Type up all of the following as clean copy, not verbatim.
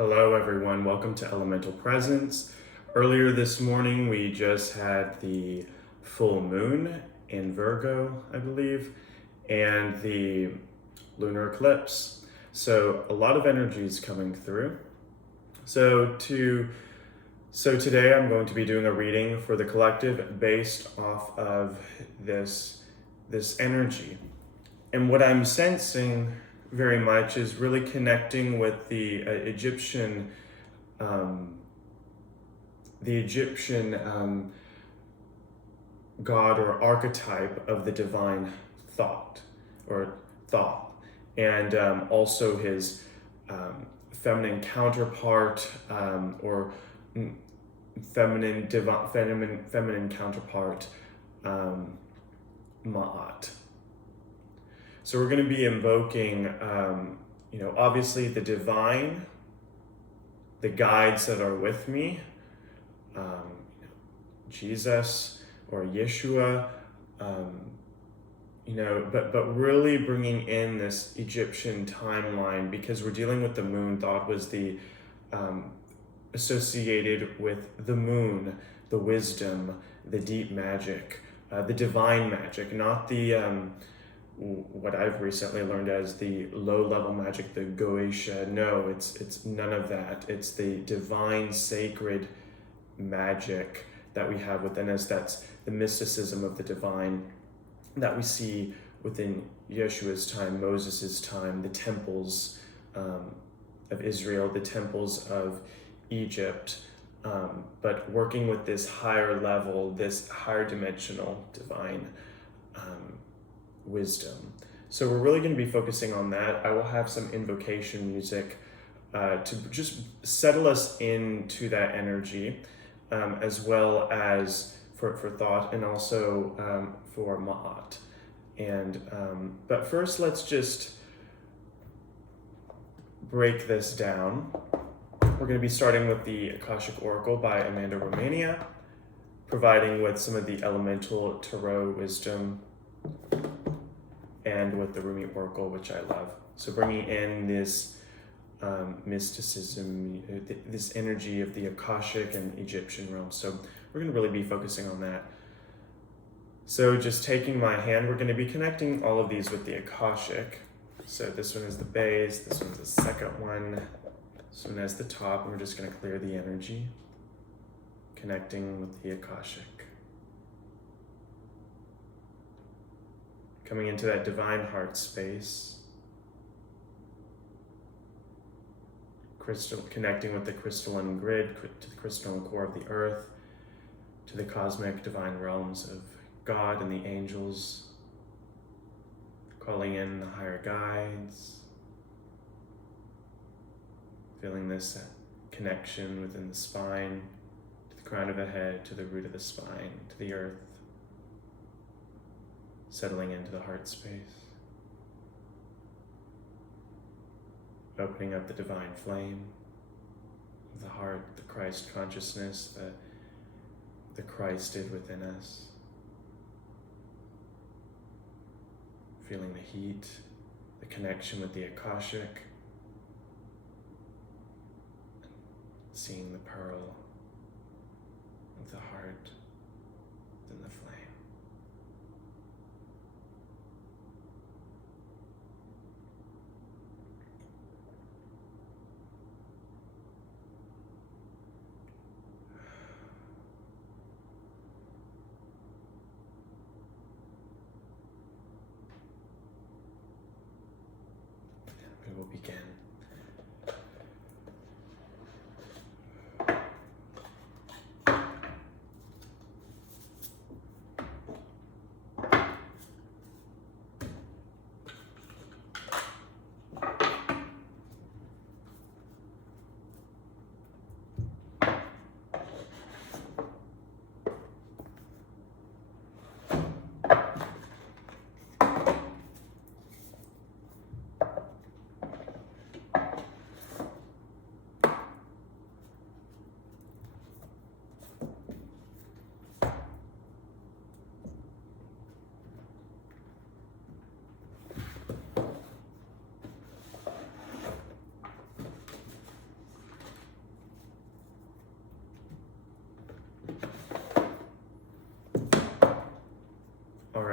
Hello everyone, welcome to Elemental Presence. Earlier this morning we just had the full moon in Virgo, I believe, and the lunar eclipse. So a lot of energy is coming through. So today I'm going to be doing a reading for the collective based off of this energy. And what I'm sensing very much is really connecting with the Egyptian god or archetype of the divine Thoth, and also his feminine counterpart or feminine counterpart, Ma'at. So we're going to be invoking, obviously the divine, the guides that are with me, Jesus or Yeshua, but really bringing in this Egyptian timeline because we're dealing with the moon. Thoth was the associated with the moon, the wisdom, the deep magic, the divine magic, not the what I've recently learned as the low-level magic, the Goetia. No, it's none of that. It's the divine, sacred magic that we have within us. That's the mysticism of the divine that we see within Yeshua's time, Moses' time, the temples of Israel, the temples of Egypt, but working with this higher level, this higher dimensional divine wisdom. So we're really going to be focusing on that. I will have some invocation music to just settle us into that energy, as well as for Thoth and also for Ma'at. And but first, let's just break this down. We're going to be starting with the Akashic Oracle by Amanda Romania, providing with some of the elemental tarot wisdom, and with the Rumi Oracle, which I love. So bringing in this mysticism, this energy of the Akashic and Egyptian realm. So we're going to really be focusing on that. So just taking my hand, we're going to be connecting all of these with the Akashic. So this one is the base, this one's the second one, this one has the top, and we're just going to clear the energy, connecting with the Akashic. Coming into that divine heart space, connecting with the crystalline grid, to the crystalline core of the earth, to the cosmic divine realms of God and the angels, calling in the higher guides, feeling this connection within the spine, to the crown of the head, to the root of the spine, to the earth, settling into the heart space, opening up the divine flame of the heart, the Christ consciousness that the Christ did within us, feeling the heat, the connection with the Akashic, seeing the pearl of the heart, then the flame. We will begin.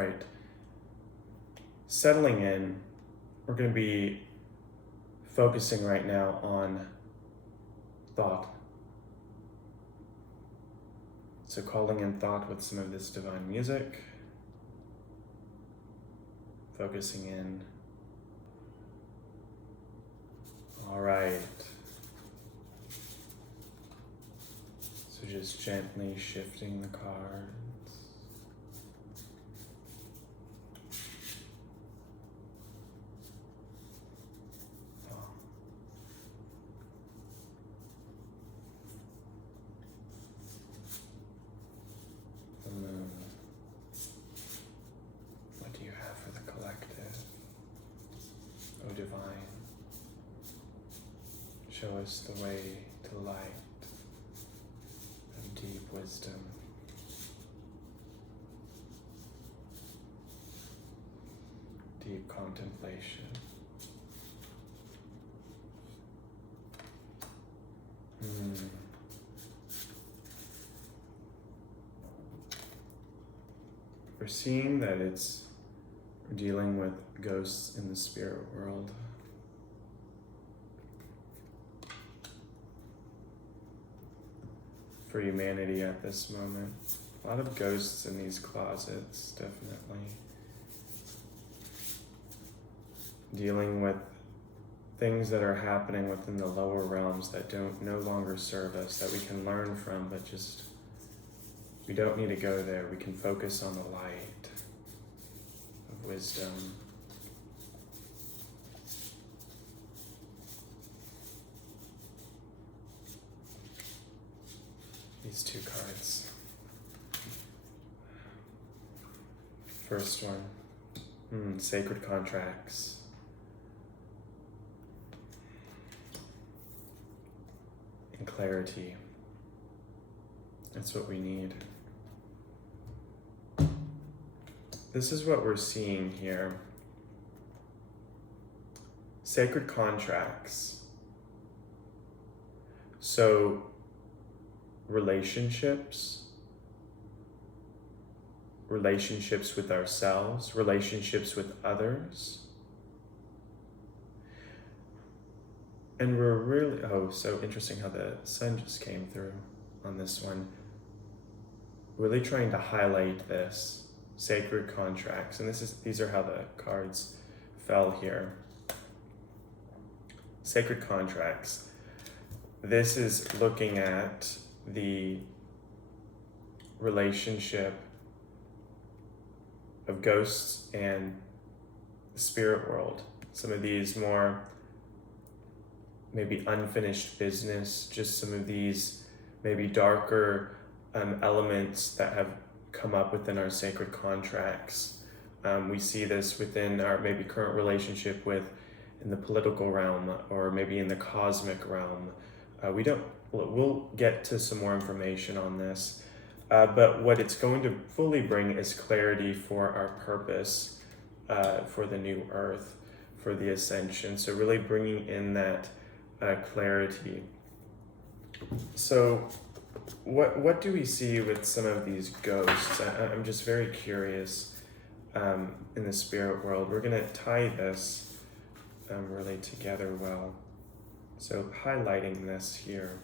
right. Settling in, we're going to be focusing right now on thought. So calling in thought with some of this divine music, focusing in. All right. So just gently shifting the cards. The moon. What do you have for the collective? O divine, show us the way to light and deep wisdom. Deep contemplation. We're seeing that we're dealing with ghosts in the spirit world. For humanity at this moment. A lot of ghosts in these closets, definitely. Dealing with things that are happening within the lower realms that no longer serve us, that we can learn from, but just, we don't need to go there. We can focus on the light of wisdom. These two cards. First one, sacred contracts. And clarity. That's what we need. This is what we're seeing here. Sacred contracts. So, relationships with ourselves, relationships with others. And we're really, so interesting how the sun just came through on this one. Really trying to highlight this, sacred contracts. And these are how the cards fell here. Sacred contracts. This is looking at the relationship of ghosts and the spirit world. Some of these more maybe unfinished business, just some of these maybe darker elements that have come up within our sacred contracts. We see this within our maybe current relationship in the political realm, or maybe in the cosmic realm. We'll get to some more information on this, but what it's going to fully bring is clarity for our purpose, for the new earth, for the ascension. So really bringing in that clarity. So what do we see with some of these ghosts? I'm just very curious in the spirit world. We're going to tie this really together well. So highlighting this here.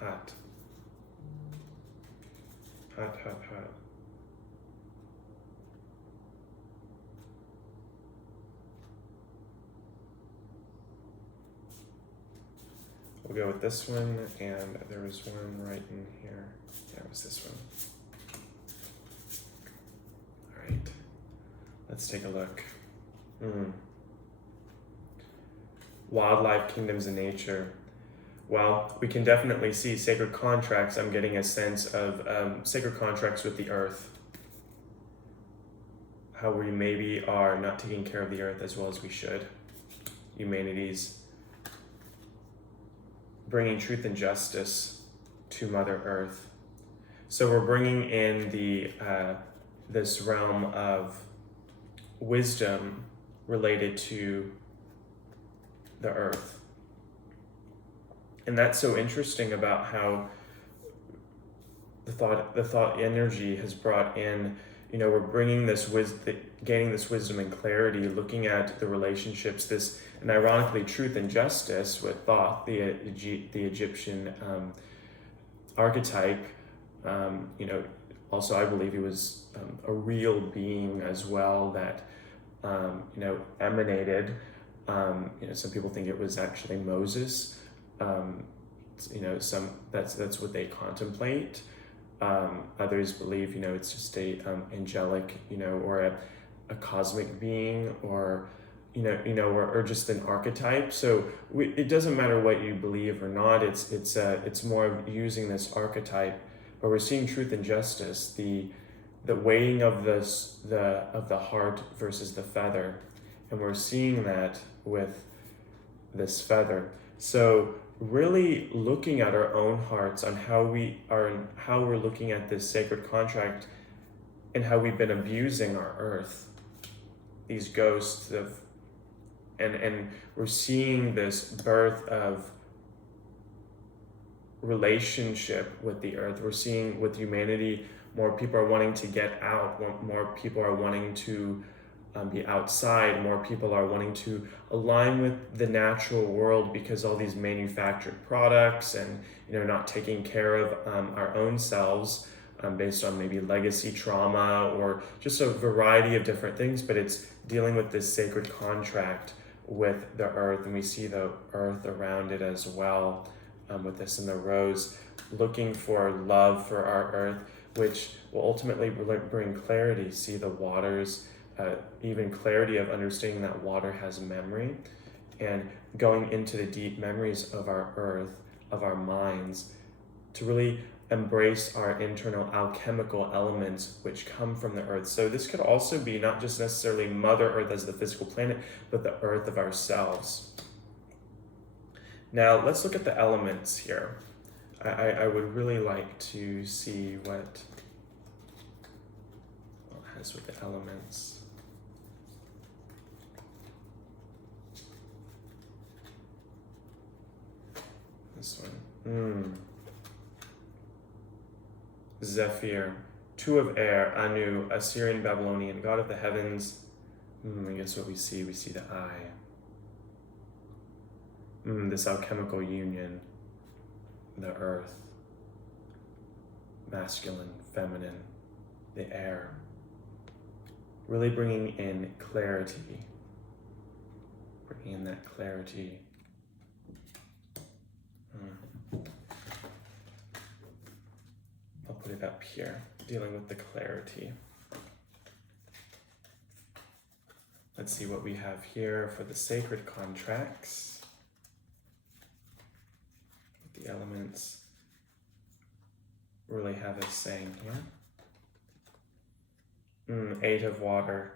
Hot. Hot, hot, hot. We'll go with this one, and there was one right in here. Yeah, it was this one. All right, let's take a look. Wildlife, kingdoms, and nature. Well, we can definitely see sacred contracts. I'm getting a sense of sacred contracts with the earth. How we maybe are not taking care of the earth as well as we should. Humanity's bringing truth and justice to Mother Earth. So we're bringing in this realm of wisdom related to the earth. And that's so interesting about how the thought energy has brought in, we're bringing this gaining this wisdom and clarity, looking at the relationships, and ironically, truth and justice with Thoth, the Egyptian archetype. Also I believe he was a real being as well that, emanated. Some people think it was actually Moses. That's what they contemplate. Others believe, it's just a angelic, or a cosmic being, or or just an archetype. So it doesn't matter what you believe or not. It's more of using this archetype, but we're seeing truth and justice, the weighing of the heart versus the feather, and we're seeing that with this feather. So really looking at our own hearts on how we're looking at this sacred contract and how we've been abusing our earth, these ghosts and we're seeing this birth of relationship with the earth. We're seeing with humanity, more people are wanting to get out, more people are wanting to be outside, more people are wanting to align with the natural world, because all these manufactured products and not taking care of our own selves, based on maybe legacy trauma or just a variety of different things, but it's dealing with this sacred contract with the earth, and we see the earth around it as well, with this in the rose, looking for love for our earth, which will ultimately bring clarity. See the waters, even clarity of understanding that water has memory, and going into the deep memories of our earth, of our minds, to really embrace our internal alchemical elements which come from the earth. So this could also be not just necessarily Mother Earth as the physical planet, but the earth of ourselves. Now let's look at the elements here. I would really like to see what it has with the elements. This one. Zephyr, two of air, Anu, Assyrian, Babylonian, god of the heavens. I guess what we see the eye. This alchemical union, the earth, masculine, feminine, the air. Really bringing in clarity, bringing in that clarity. I'll put it up here, dealing with the clarity. Let's see what we have here for the sacred contracts. What the elements really have us saying here. 8 of water,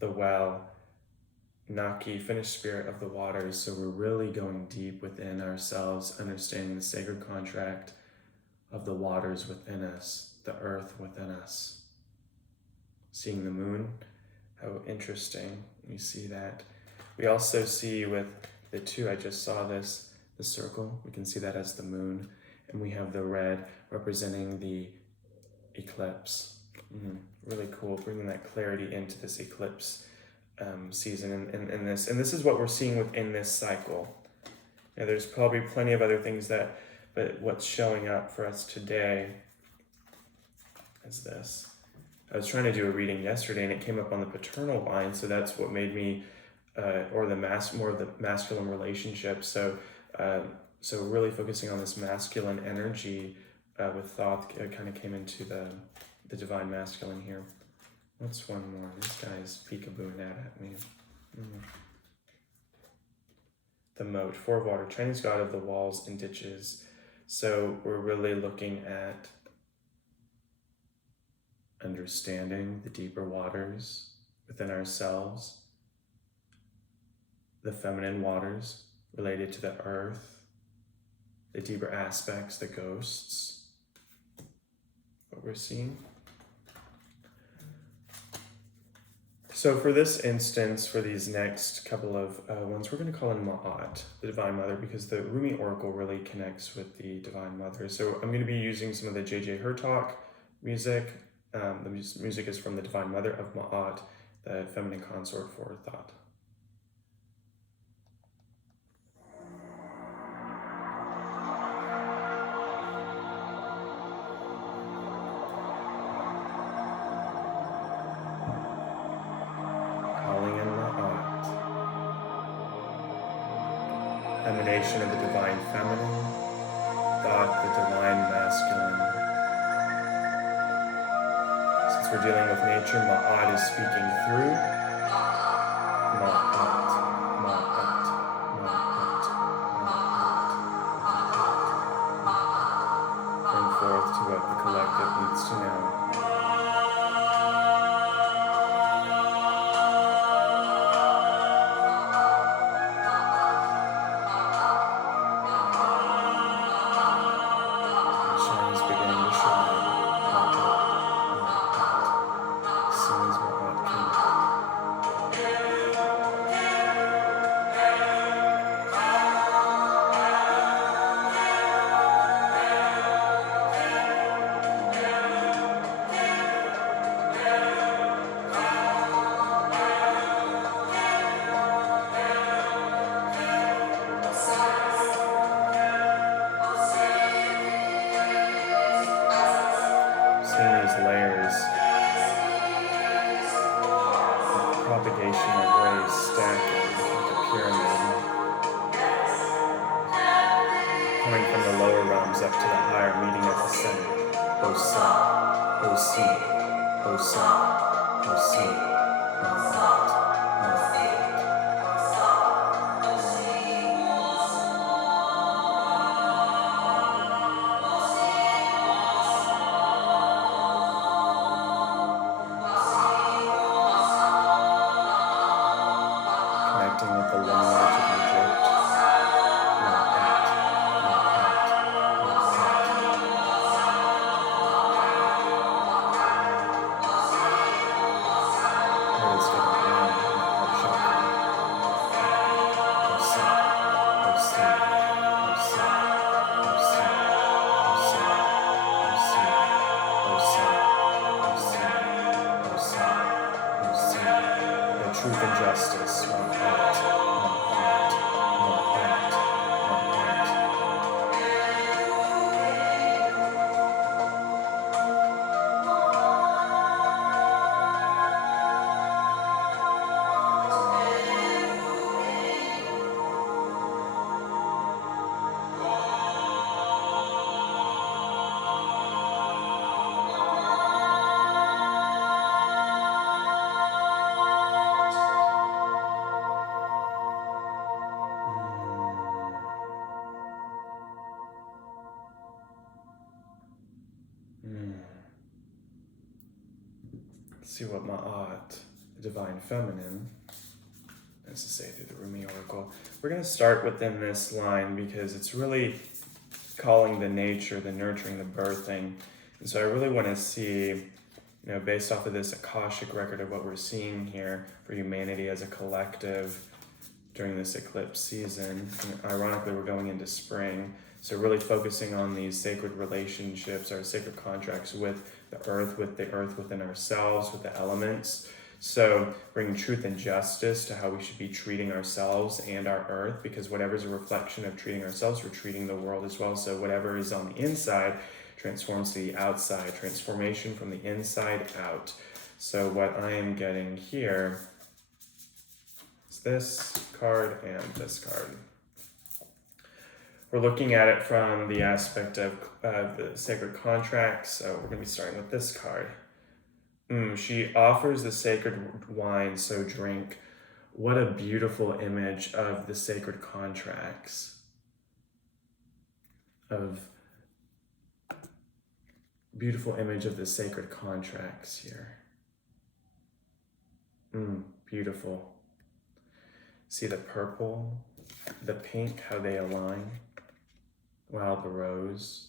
the well, Naki, finished spirit of the waters. So we're really going deep within ourselves, understanding the sacred contract of the waters within us, the earth within us. Seeing the moon, how interesting. We see that. We also see with the 2, I just saw this, the circle, we can see that as the moon. And we have the red representing the eclipse. Really cool, bringing that clarity into this eclipse season and this. And this is what we're seeing within this cycle. Now, there's probably plenty of other things but what's showing up for us today is this. I was trying to do a reading yesterday and it came up on the paternal line, so that's what made me, more of the masculine relationship. So really focusing on this masculine energy with Thoth kind of came into the divine masculine here. What's one more? This guy's peekabooing at me. The moat, 4 of water, Chinese god of the walls and ditches. So we're really looking at understanding the deeper waters within ourselves, the feminine waters related to the earth, the deeper aspects, the ghosts, what we're seeing. So for this instance, for these next couple of ones, we're going to call in Ma'at, the Divine Mother, because the Rumi Oracle really connects with the Divine Mother. So I'm going to be using some of the J.J. Hurtak music. The music is from the Divine Mother of Ma'at, the feminine consort for Thoth. Emanation of the divine feminine, Thoth, the divine masculine. Since we're dealing with nature, Ma'at is speaking through. Ma'at, Ma'at, Ma'at, Ma'at, Ma'at. Bring forth to what the collective needs to know. Layers, the propagation of rays stacking like a pyramid, coming from the lower realms up to the higher, meeting at the center. Osa, Osi, Osa, Osi, Ma'at, with the lineage of Egypt. Heart is getting warm in the heart chakra. Osa, Osi, Osa, Osi, Osa, Osi, Osa, Osi, Osa, Osi. The truth and justice. See what Ma'at, the divine feminine, has to say through the Rumi Oracle. We're going to start within this line because it's really calling the nature, the nurturing, the birthing. And so I really want to see, based off of this Akashic record of what we're seeing here for humanity as a collective during this eclipse season. And ironically, we're going into spring. So really focusing on these sacred relationships, our sacred contracts with the earth within ourselves, with the elements. So bringing truth and justice to how we should be treating ourselves and our earth, because whatever is a reflection of treating ourselves, we're treating the world as well. So whatever is on the inside transforms to the outside, transformation from the inside out. So what I am getting here is this card and this card. We're looking at it from the aspect of the sacred contracts. So we're going to be starting with this card. She offers the sacred wine, so drink. What a beautiful image of the sacred contracts. Beautiful image of the sacred contracts here. Beautiful. See the purple, the pink, how they align. Wow, the rose,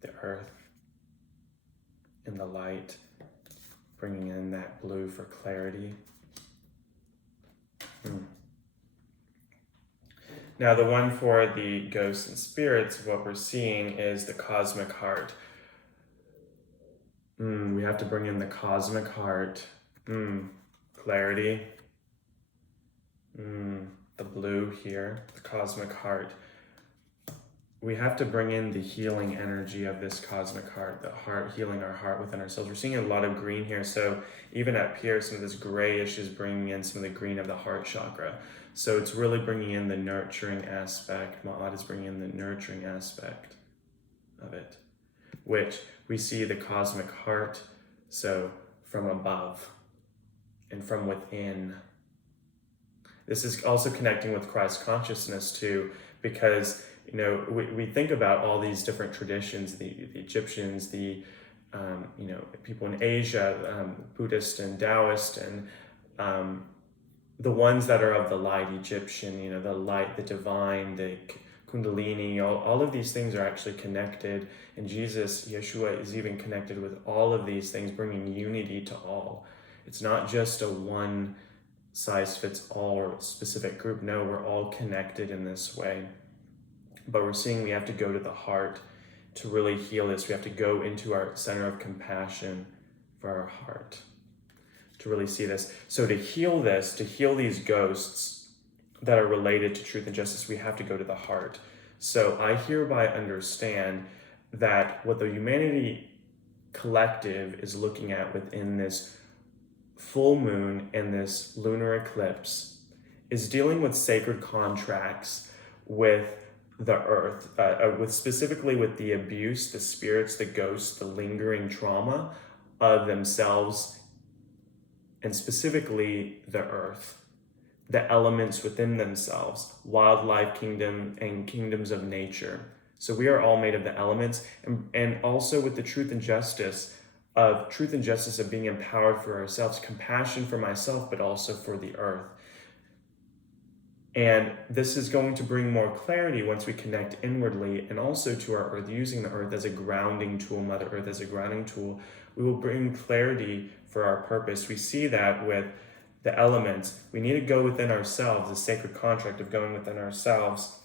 the earth, and the light. bringing in that blue for clarity. Now the one for the ghosts and spirits, what we're seeing is the cosmic heart. We have to bring in the cosmic heart. Clarity. The blue here, the cosmic heart. We have to bring in the healing energy of this cosmic heart, the heart healing our heart within ourselves. We're seeing a lot of green here. So even up here, some of this grayish is bringing in some of the green of the heart chakra. So it's really bringing in the nurturing aspect. Ma'at is bringing in the nurturing aspect of it, which we see the cosmic heart, so from above and from within. This is also connecting with Christ consciousness too, because we think about all these different traditions, the Egyptians, the people in Asia, Buddhist and Taoist, and the ones that are of the light, Egyptian, the light, the divine, the Kundalini, all of these things are actually connected. And Jesus, Yeshua, is even connected with all of these things, bringing unity to all. It's not just a one size fits all or specific group. No, we're all connected in this way. But we're seeing we have to go to the heart to really heal this. We have to go into our center of compassion for our heart to really see this. So to heal this, to heal these ghosts that are related to truth and justice, we have to go to the heart. So I hereby understand that what the humanity collective is looking at within this full moon and this lunar eclipse is dealing with sacred contracts with the earth, specifically with the abuse, the spirits, the ghosts, the lingering trauma of themselves, and specifically the earth, the elements within themselves, wildlife kingdom and kingdoms of nature. So we are all made of the elements, and also with the truth and justice of being empowered for ourselves, compassion for myself, but also for the earth. And this is going to bring more clarity once we connect inwardly and also to our earth, using the earth as a grounding tool, Mother Earth as a grounding tool. We will bring clarity for our purpose. We see that with the elements. We need to go within ourselves, the sacred contract of going within ourselves,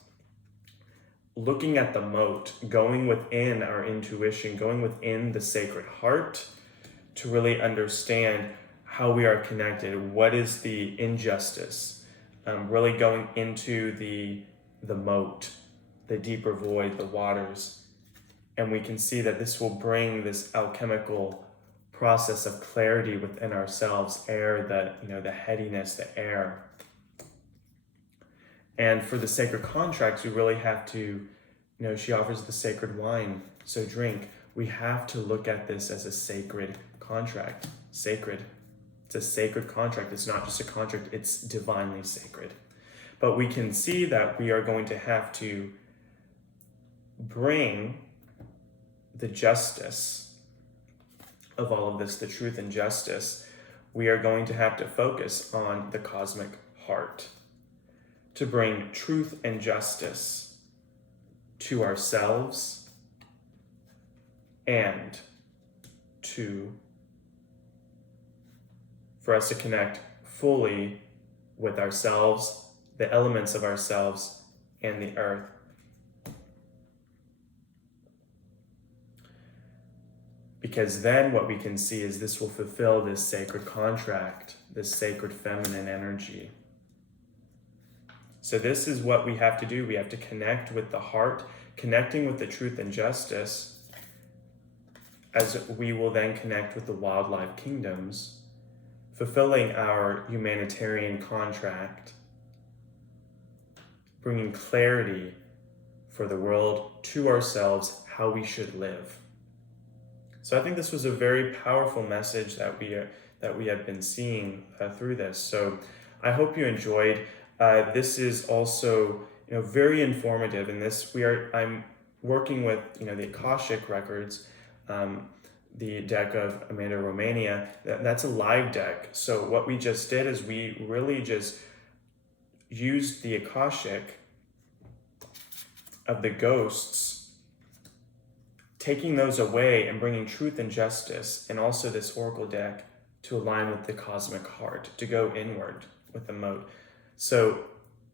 looking at the moat, going within our intuition, going within the sacred heart to really understand how we are connected. What is the injustice? Really going into the moat, the deeper void, the waters. And we can see that this will bring this alchemical process of clarity within ourselves, air, the headiness, the air. And for the sacred contracts, we really have to, she offers the sacred wine, so drink. We have to look at this as a sacred contract. Sacred. It's a sacred contract. It's not just a contract, it's divinely sacred. But we can see that we are going to have to bring the justice of all of this, the truth and justice. We are going to have to focus on the cosmic heart to bring truth and justice to ourselves and for us to connect fully with ourselves, the elements of ourselves, and the earth. Because then what we can see is this will fulfill this sacred contract, this sacred feminine energy. So this is what we have to do. We have to connect with the heart, connecting with the truth and justice, as we will then connect with the wildlife kingdoms, fulfilling our humanitarian contract, bringing clarity for the world, to ourselves, how we should live. So I think this was a very powerful message that we have been seeing through this. So I hope you enjoyed. This is also very informative. In this, I'm working with the Akashic records. The deck of Amanda Romania, that's a live deck. So what we just did is we really just used the Akashic of the ghosts, taking those away and bringing truth and justice, and also this oracle deck to align with the cosmic heart, to go inward with the mode. So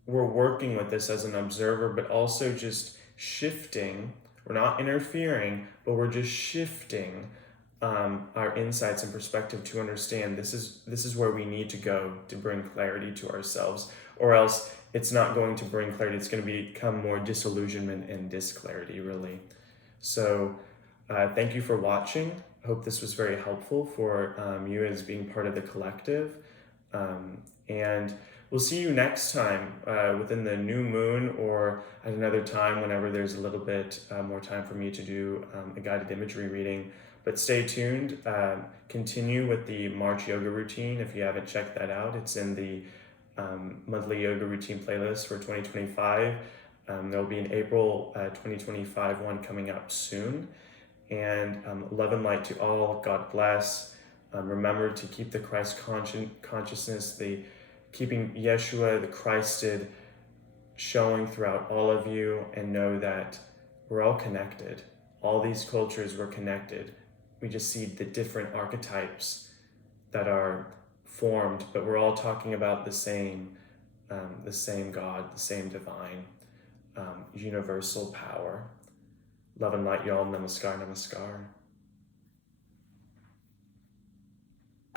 we're working with this as an observer, but also just shifting. We're not interfering, but we're just shifting our insights and perspective to understand this is where we need to go to bring clarity to ourselves, or else it's not going to bring clarity. It's going to become more disillusionment and disclarity, really. So thank you for watching. I hope this was very helpful for you as being part of the collective. And we'll see you next time within the new moon, or at another time whenever there's a little bit more time for me to do a guided imagery reading. But stay tuned. Continue with the March yoga routine. If you haven't checked that out, it's in the monthly yoga routine playlist for 2025. There'll be an April 2025 one coming up soon. And love and light to all. God bless. Remember to keep the Christ consciousness, keeping Yeshua, the Christed, showing throughout all of you, and know that we're all connected. All these cultures were connected. We just see the different archetypes that are formed, but we're all talking about the same God, the same divine, universal power. Love and light, y'all. Namaskar, namaskar.